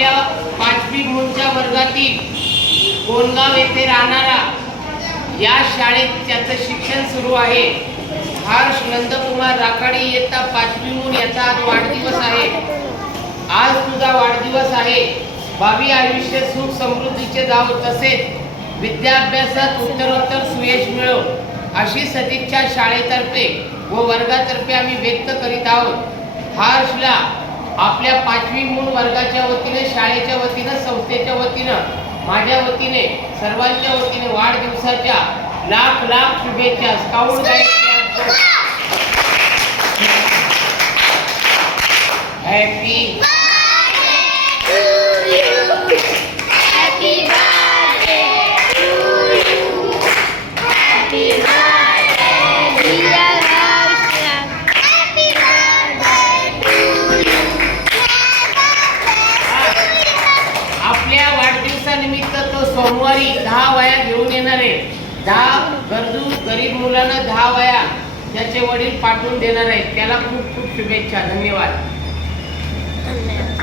आपल्या 5वी मूळच्या वर्गातील कोणगाव येथे राहणारा या शाळेत त्याचं शिक्षण सुरू आहे हर्ष नंदकुमार राखाडे इयत्ता 5वी मूळ याचा आज वाढदिवस आहे। आज तुझा वाढदिवस आहे। भावी आयुष्य सुख समृद्धीचे जावो तसेच विद्याभ्यासात उत्तरोत्तर सुयश मिळो अशी सदिच्छा शाळेतर्फे व वर्गातर्फे आम्ही व्यक्त करीत आहोत। हर्षला आपल्या 5वी मूळ वर्गाच्या वतीने शाळेच्या वतीने संस्थेच्या वतीने माझ्या वतीने सर्वांच्या वतीने वाढदिवसाच्या लाख लाख शुभेच्छा। स्काउट गाईड हॅपी निमित्त तो सोमवारी 10 वह्या घेऊन येणार आहे। 10 गरजू गरीब मुलांना 10 वह्या त्याचे वडील पाठवून देणार आहेत। त्याला खूप खूप शुभेच्छा। धन्यवाद।